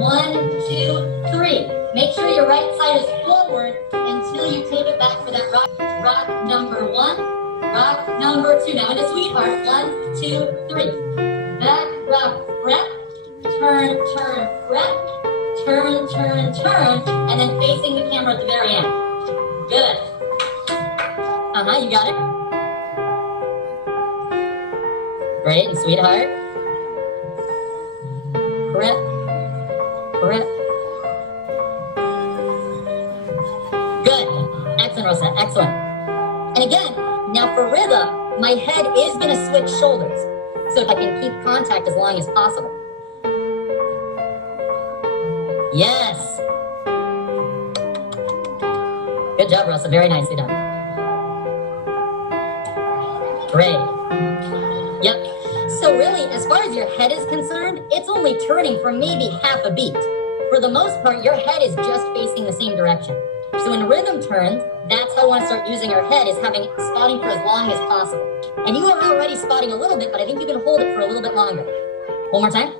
1, 2, 3. Make sure your right side is forward until you take it back for that rock. Rock number 1, rock number 2. Now into sweetheart. 1, 2, 3. Back, rock, prep. Turn, turn, prep. Turn, turn, turn. And then facing the camera at the very end. Good. You got it. Great, and sweetheart. Prep. Prep. Good. Excellent, Rosa. Excellent. And again, now for rhythm, my head is going to switch shoulders. So I can keep contact as long as possible. Yes. Good job, Rosa. Very nicely done. Great. Yep. So really, as far as your head is concerned, it's only turning for maybe half a beat. For the most part, your head is just facing the same direction. So in rhythm turns, that's how I want to start using our head, is having spotting for as long as possible. And you are already spotting a little bit, but I think you can hold it for a little bit longer. One more time.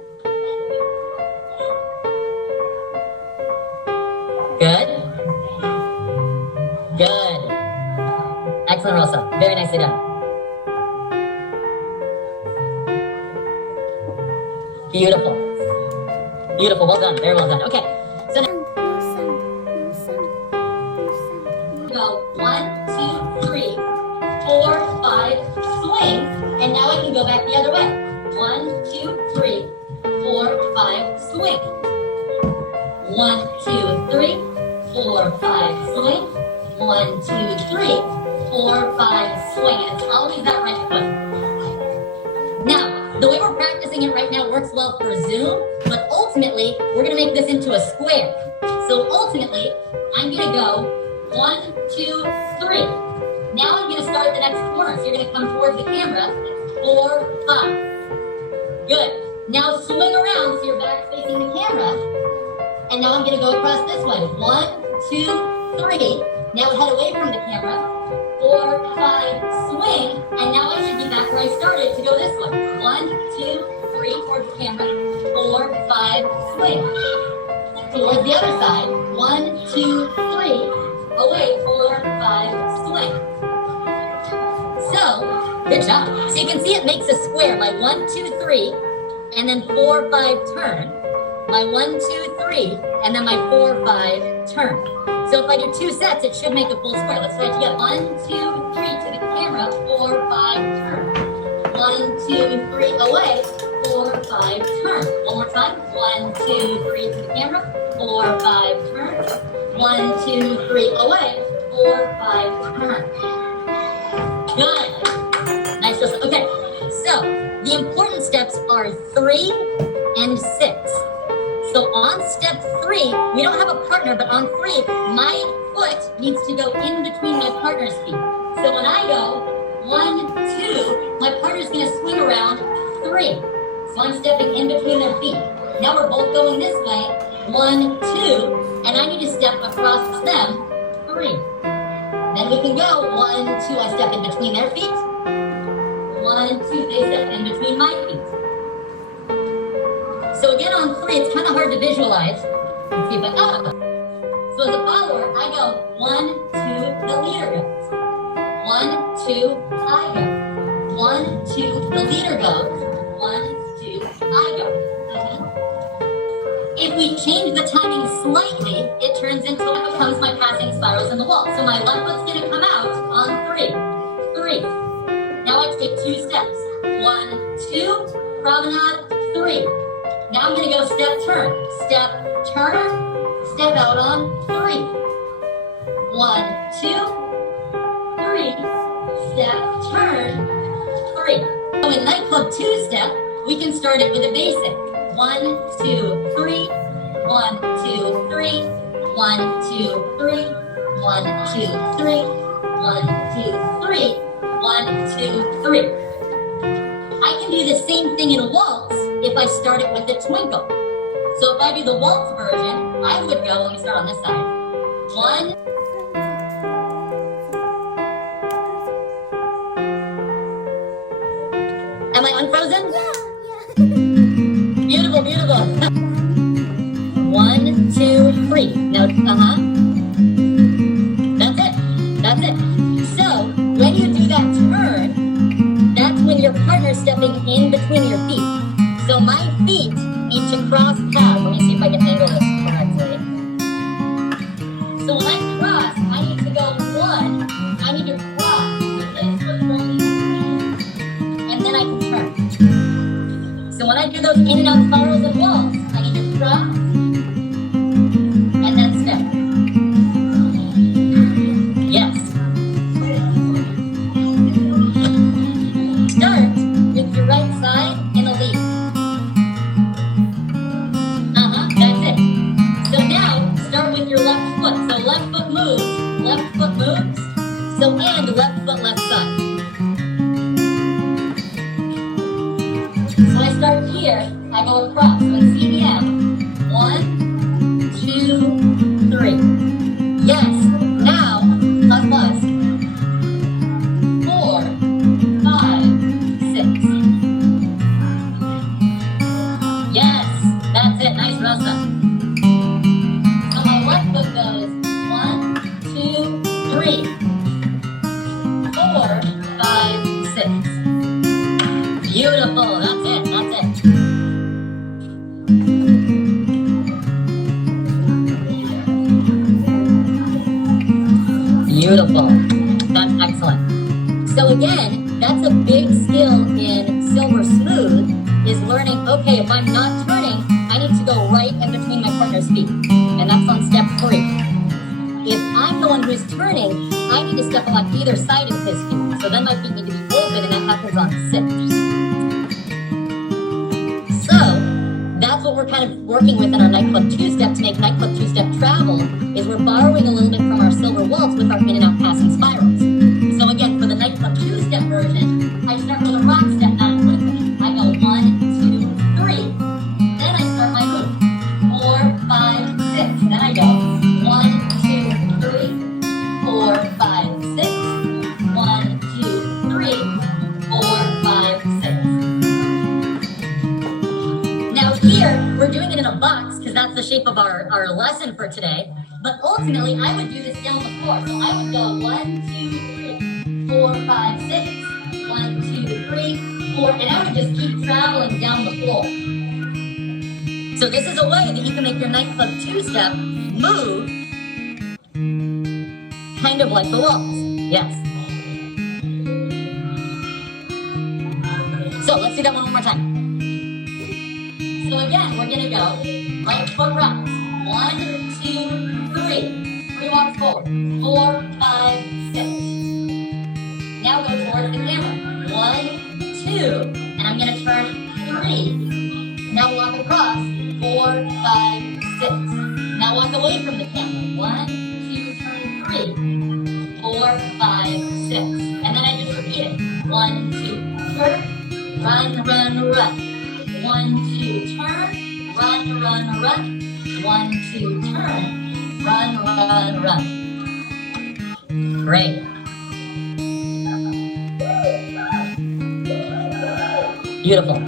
Good. Good. Excellent, Rosa. Very nicely done. Beautiful. Beautiful. Well done. Very well done. Okay. So now go 1, 2, 3, 4, 5, swing. And now I can go back the other way. 1, 2, 3, 4, 5, swing. 1, 2, 3, 4, 5, swing. 1, 2, 3, 4, 5, swing. And it's always that right foot. Now, the way we're practicing it right now works well for Zoom, but ultimately, we're going to make this into a square. So ultimately, I'm going to go 1, 2, 3. Now I'm going to start at the next corner. So you're going to come towards the camera. 4, 5. Good. Now swing around so you're back facing the camera. And now I'm going to go across this way. 1, 2, 3. Now head away from the camera. 4, 5, swing. And now I should be back where I started to go this way. 1, 2, 3 towards the camera. 4, 5, swing. Towards the other side. 1, 2, 3. Away. 4, 5, swing. So, good job. So you can see it makes a square. My 1, 2, 3, and then 4, 5, turn. My 1, 2, 3, and then my 4, 5, turn. So if I do 2 sets, it should make a full square. Let's try it together. 1, 2, 3 to the camera. 4, 5, turn. 1, 2, 3 away. 4, 5, turn. One more time. 1, 2, 3 to the camera. 4, 5, turn. 1, 2, 3 away. 4, 5, turn. Good. Nice. Okay. So the important steps are 3 and 6. So on step 3, we don't have a partner, but on 3, my foot needs to go in between my partner's feet. So when I go 1, 2, my partner's going to swing around 3. So I'm stepping in between their feet. Now we're both going this way. 1, 2, and I need to step across them 3. Then we can go 1, 2, I step in between their feet. 1, 2, they step in between my feet. So again on 3, it's kind of hard to visualize. Let's see if so as a follower, I go 1, 2, the leader goes. 1, 2, I go. 1, 2, the leader goes. 1, 2, I go. If we change the timing slightly, it turns into what becomes my passing spirals in the wall. So my left foot's going to come out on 3. 3. Now I take 2 steps. 1, 2, promenade, 3. Now I'm going to go step, turn. Step, turn, step out on 3. 1, 2, 3, step, turn, 3. So in nightclub 2-step, we can start it with a basic. 1, 2, 3, 1, 2, 3, 1, 2, 3, 1, 2, 3, 1, 2, 3, 1, 2, 3. I can do the same thing in a waltz if I start it with a twinkle. So if I do the waltz version, I would go, let me start on this side. 1. Am I unfrozen? Beautiful, beautiful. 1, 2, 3. Now, That's it. So, when you do that turn, that's when your partner's stepping in between your feet. So my feet need to cross paths. Let me see if I can angle this correctly. So when I cross, I need to go 1. I need to cross with this foot going, and then I can turn. So when I do those in and out spirals and walls, I need to cross and then step. Yes. Start with your right side in a lead. That's it. So now, start with your left foot. So left foot moves. So, and left foot, left side. So I start here, I go across. So in CBM, 1, 2, 3. Yes. Now, plus. 4, 5, 6. Yes, that's it. Nice, Rosa. So my left foot goes 1, 2, 3, 4, 5, 6. Beautiful. That's it. Beautiful. That's excellent. So again, that's a big skill in Silver Smooth, is learning, okay, if I'm not turning, I need to go right in between my partner's feet. And that's on step 3. If I'm the one who's turning, I need to step on either side of his feet. So then my feet need to be open, and that happens on 6. So that's what we're kind of working with in our nightclub 2-step to make nightclub 2-step travel, is we're borrowing a little bit from our silver waltz with our in and out passing spirals. So again, for the nightclub 2-step version, I start with a rock step, not a quick. I go 1, 2, 3. Then I start my move. 4, 5, 6. Then I go 1, 2, 3, 4, 5, 6. 1, 2, 3, 4, 5, 6. Now here, we're doing it in a box because that's the shape of our lesson for today. But ultimately, I would do this down the floor. So I would go 1, 2, 3, 4, 5, 6. 1, 2, 3, 4. And I would just keep traveling down the floor. So this is a way that you can make your nightclub 2-step move kind of like the waltz. Yes. So let's do that one more time. So again, we're going to go right foot rocks. 1, 2, 3. 3 walks forward. 4, 5, 6. Now go towards the camera. 1, 2. And I'm going to turn 3. Now walk across. 4, 5, 6. Now walk away from the camera. 1, 2, turn 3. 4, 5, 6. And then I just repeat it. 1, 2, turn. Run, run, run. 1, 2, turn. Run, run, run. 1, 2, turn. Run, run, run. Great. Beautiful.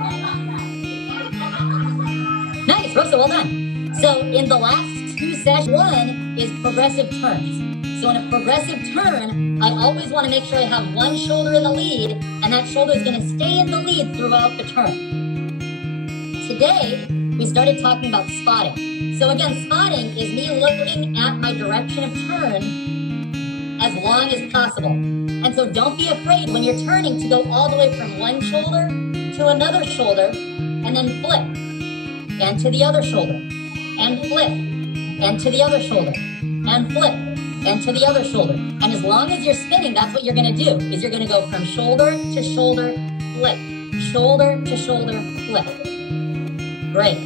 Nice, Rosa, well done. So in the last 2 sessions, 1 is progressive turns. So in a progressive turn, I always want to make sure I have one shoulder in the lead, and that shoulder is going to stay in the lead throughout the turn. Today, we started talking about spotting. So again, spotting is me looking at my direction of turn as long as possible. And so don't be afraid when you're turning to go all the way from one shoulder to another shoulder, and then flip, and to the other shoulder, and flip, and to the other shoulder, and flip, and to the other shoulder. And as long as you're spinning, that's what you're going to do, is you're going to go from shoulder to shoulder, flip, shoulder to shoulder, flip. Great.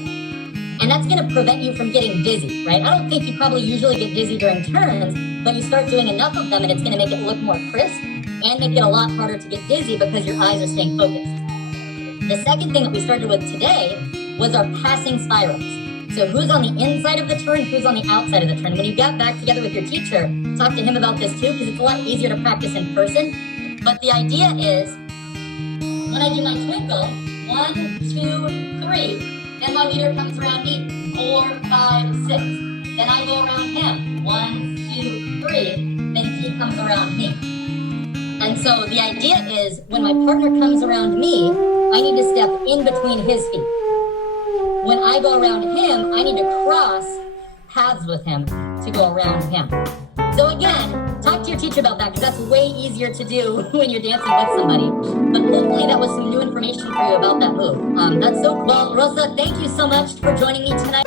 And that's going to prevent you from getting dizzy, right? I don't think you probably usually get dizzy during turns, but you start doing enough of them and it's going to make it look more crisp and make it a lot harder to get dizzy because your eyes are staying focused. The second thing that we started with today was our passing spirals. So who's on the inside of the turn, who's on the outside of the turn. When you get back together with your teacher, talk to him about this too, because it's a lot easier to practice in person. But the idea is, When I do my twinkle, 1, 2, 3, then my leader comes around me, 4, 5, 6. Then I go around him, 1, 2, 3, then he comes around me. And so the idea is when my partner comes around me, I need to step in between his feet. When I go around him, I need to cross paths with him to go around him. So again, talk to your teacher about that because that's way easier to do when you're dancing with somebody. But hopefully that was some new information for you about that move. That's so cool. Well, Rosa, thank you so much for joining me tonight.